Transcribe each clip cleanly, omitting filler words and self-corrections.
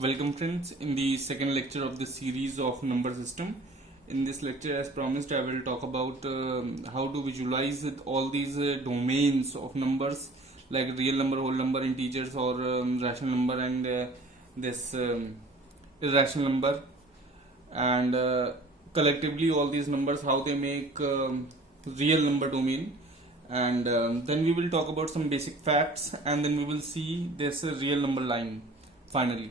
Welcome friends in the second lecture of the series of number system. In this lecture, as promised, I will talk about how to visualize all these domains of numbers like real number, whole number, integers or rational number and this irrational number, and collectively all these numbers, how they make real number domain. And then we will talk about some basic facts, and then we will see this real number line finally.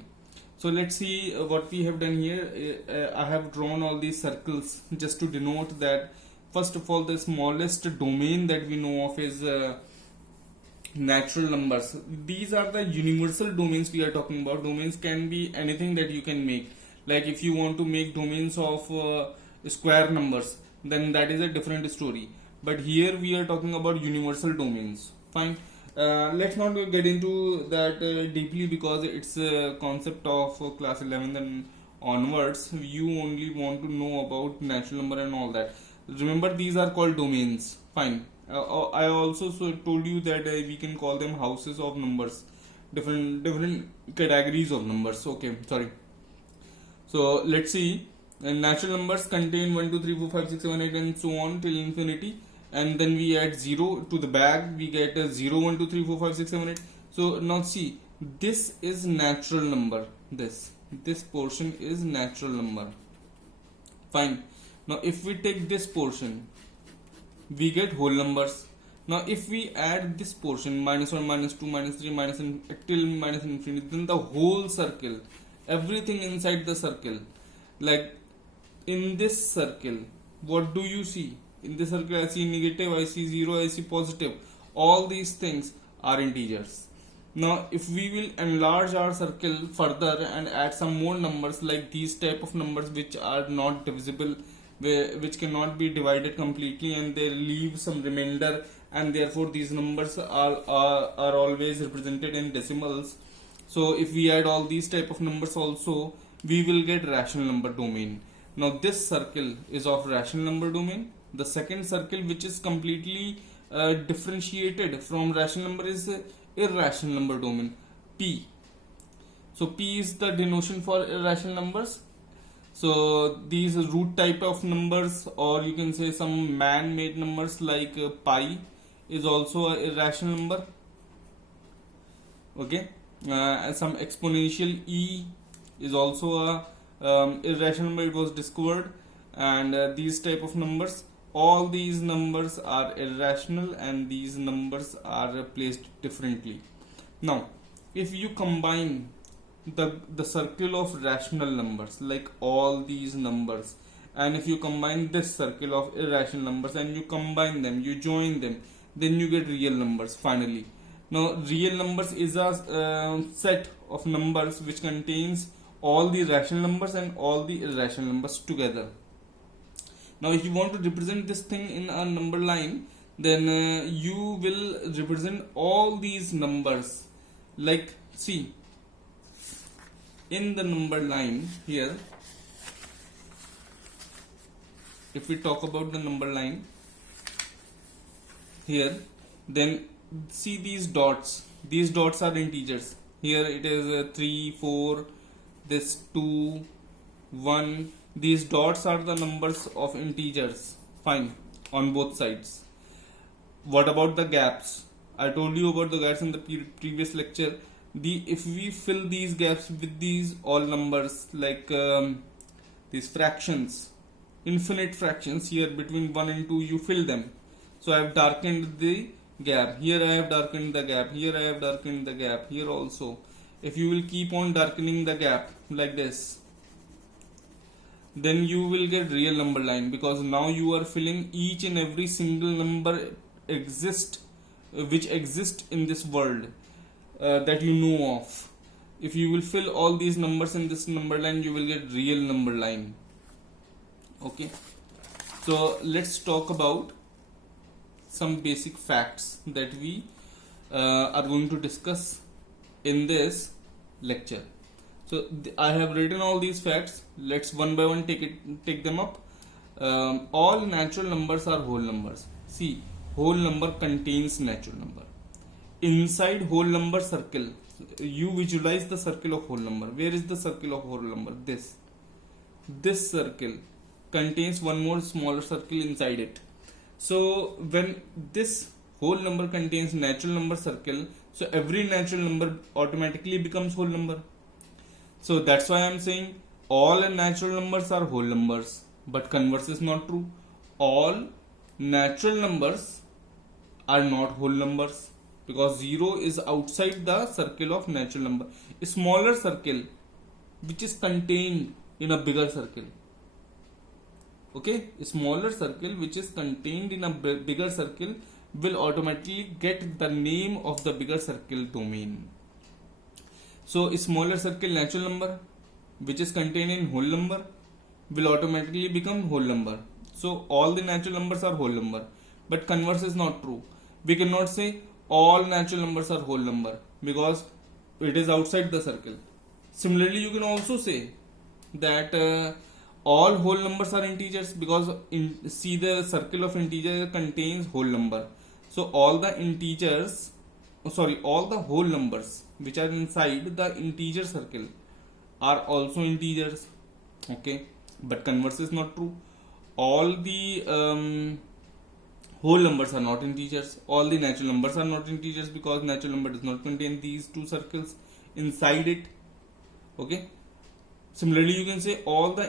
So let's see what we have done here. I have drawn all these circles just to denote that first of all the smallest domain that we know of is natural numbers. These are the universal domains we are talking about. Domains can be anything that you can make. Like if you want to make domains of square numbers, then that is a different story. But here we are talking about universal domains. Fine. Let's not get into that deeply because it's a concept of class 11 and onwards. You only want to know about natural number and all that. Remember, these are called domains. Fine. I also told you that we can call them houses of numbers, different categories of numbers. Okay, sorry. So let's see. Natural numbers contain 1, 2, 3, 4, 5, 6, 7, 8 and so on till infinity. And then we add 0 to the back, we get 0, 1, 2, 3, 4, 5, 6, 7, 8. So now see, this is natural number. This portion is natural number. Fine. Now if we take this portion, we get whole numbers. Now if we add this portion, minus 1, minus 2, minus 3, till minus infinity, then the whole circle, everything inside the circle, like in this circle, what do you see? In this circle, I see negative, I see 0, I see positive. All these things are integers. Now, if we will enlarge our circle further and add some more numbers like these type of numbers which are not divisible, which cannot be divided completely and they leave some remainder, and therefore these numbers are always represented in decimals. So, if we add all these type of numbers also, we will get rational number domain. Now, this circle is of rational number domain. The second circle, which is completely differentiated from rational number, is irrational number domain, P. So P is the denotation for irrational numbers. So these root type of numbers, or you can say some man-made numbers like pi, is also an irrational number. Okay, and some exponential e is also a irrational number. It was discovered, and these type of numbers. All these numbers are irrational and these numbers are placed differently. Now, if you combine the circle of rational numbers, like all these numbers, and if you combine this circle of irrational numbers and you combine them, you join them, then you get real numbers finally. Now, real numbers is a set of numbers which contains all the rational numbers and all the irrational numbers together. Now if you want to represent this thing in a number line, then you will represent all these numbers, like see, in the number line here, if we talk about the number line here, then see these dots are integers. Here it is 3, 4, this 2, 1. These dots are the numbers of integers. Fine, on both sides. What about the gaps? I told you about the gaps in the previous lecture. If we fill these gaps with these all numbers, like these fractions, infinite fractions, here between 1 and 2, you fill them. So I have darkened the gap. Here I have darkened the gap. Here I have darkened the gap. Here also. If you will keep on darkening the gap like this, then you will get real number line, because now you are filling each and every single number which exist in this world that you know of. If you will fill all these numbers in this number line, you will get real number line. Okay, so let's talk about some basic facts that we are going to discuss in this lecture. So I have written all these facts. Let's one by one take them up. All natural numbers are whole numbers. See, whole number contains natural number. Inside whole number circle, you visualize the circle of whole number. Where is the circle of whole number? This circle contains one more smaller circle inside it. So when this whole number contains natural number circle, so every natural number automatically becomes whole number. So that's why I'm saying all natural numbers are whole numbers, but converse is not true. All natural numbers are not whole numbers, because 0 is outside the circle of natural number. A smaller circle which is contained in a bigger circle. Okay, a smaller circle which is contained in a bigger circle will automatically get the name of the bigger circle domain. So a smaller circle natural number which is contained in whole number will automatically become whole number. So all the natural numbers are whole number, but converse is not true. We cannot say all natural numbers are whole number because it is outside the circle. Similarly, you can also say that all whole numbers are integers, because see, the circle of integer contains whole number. So all the whole numbers which are inside the integer circle are also integers. Okay, but converse is not true. All the whole numbers are not integers. All the natural numbers are not integers, because natural number does not contain these two circles inside it. Okay, similarly you can say all the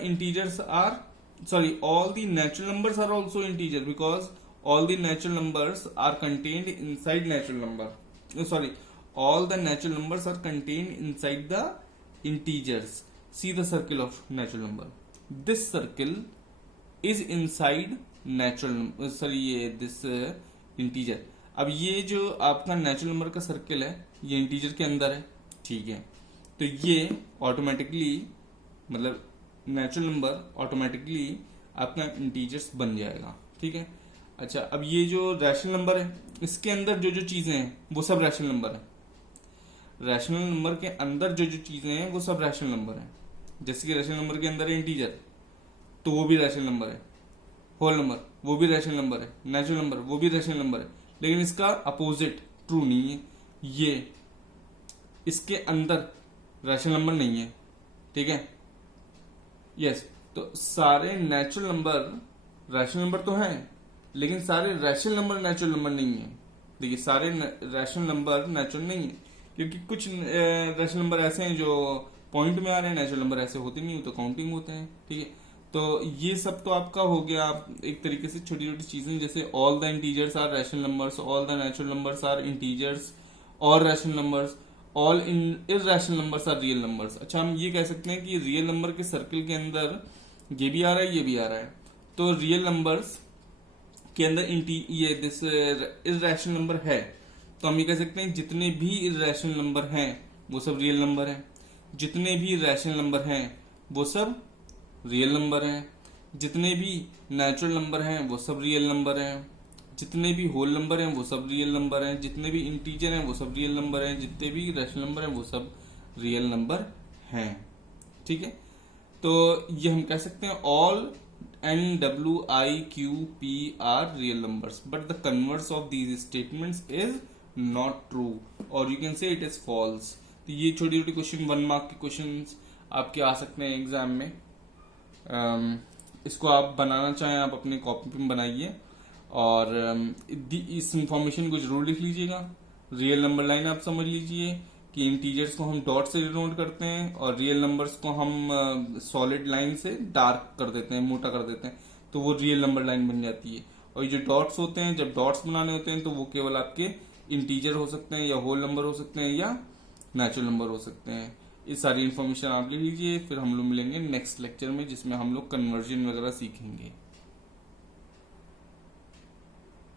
natural numbers are also integer, because all the natural numbers are contained inside natural number. All the natural numbers are contained inside the integers. See the circle of natural number. This circle is inside this integer. अब ये जो आपका natural number का circle है ये integer के अंदर है. ठीक है, तो ये ऑटोमेटिकली मतलब नेचुरल नंबर ऑटोमेटिकली आपका इंटीजर्स बन जाएगा. ठीक है. अच्छा, अब ये जो रैशनल नंबर है इसके अंदर जो जो चीजें हैं वो सब रैशनल नंबर है. रैशनल नंबर के अंदर जो जो चीजें हैं वो सब रैशनल नंबर है. जैसे कि रैशनल नंबर के अंदर है इंटीजर, तो वो भी रैशनल नंबर है. होल नंबर वो भी रैशनल नंबर है. नेचुरल नंबर वो भी रैशनल नंबर है. लेकिन इसका अपोजिट ट्रू नहीं है. ये इसके अंदर रैशनल नंबर नहीं है. ठीक है. यस, तो सारे नेचुरल नंबर रैशनल नंबर तो हैं, लेकिन सारे रैशनल नंबर नेचुरल नंबर नहीं है. देखिए, सारे रैशनल नंबर नेचुरल नहीं है, क्योंकि कुछ रैशनल नंबर ऐसे हैं जो पॉइंट में आ रहे हैं. नेचुरल नंबर ऐसे होते नहीं, तो काउंटिंग होते हैं. ठीक है. तो ये सब तो आपका हो गया एक तरीके से छोटी छोटी चीजें, जैसे all the integers are rational numbers, all the natural numbers are integers और rational numbers, all irrational numbers are real numbers. अच्छा, हम ये कह सकते हैं कि रियल नंबर के सर्कल के अंदर ये भी आ रहा है, ये भी आ रहा है. तो रियल नंबर्स के अंदर ये दिस इरैशनल नंबर है, तो हम ये कह सकते हैं जितने भी इरैशनल नंबर हैं वो सब रियल नंबर हैं. जितने भी रैशनल नंबर हैं वो सब रियल नंबर हैं. जितने भी नेचुरल नंबर हैं वो सब रियल नंबर हैं. जितने भी होल नंबर हैं वो सब रियल नंबर हैं. जितने भी इंटीजर हैं वो सब रियल नंबर हैं. जितने भी रैशनल नंबर हैं वो सब रियल नंबर हैं. ठीक है. तो ये हम कह सकते हैं all NWIQP are real numbers, but the converse of these statements is not true, और you can say it is false. तो ये छोटी छोटी क्वेश्चन 1 मार्क के क्वेश्चन आपके आ सकते हैं एग्जाम में. इसको आप बनाना चाहें आप अपने कॉपी पे बनाइए, और इस इंफॉर्मेशन को जरूर लिख लीजिएगा. रियल नंबर लाइन आप समझ लीजिए कि इंटीजर्स को हम डॉट से डिनोट करते हैं और रियल नंबर्स को हम सॉलिड लाइन से डार्क कर देते हैं, मोटा कर देते हैं, तो वो रियल नंबर लाइन बन जाती है. और ये जो डॉट्स होते हैं, जब डॉट्स बनाने होते हैं तो वो केवल आपके इंटीजर हो सकते हैं, या होल नंबर हो सकते हैं, या नेचुरल नंबर हो सकते हैं. ये सारी इन्फॉर्मेशन आप ले लीजिए. फिर हम लोग मिलेंगे नेक्स्ट लेक्चर में, जिसमें हम लोग कन्वर्जन वगैरह सीखेंगे.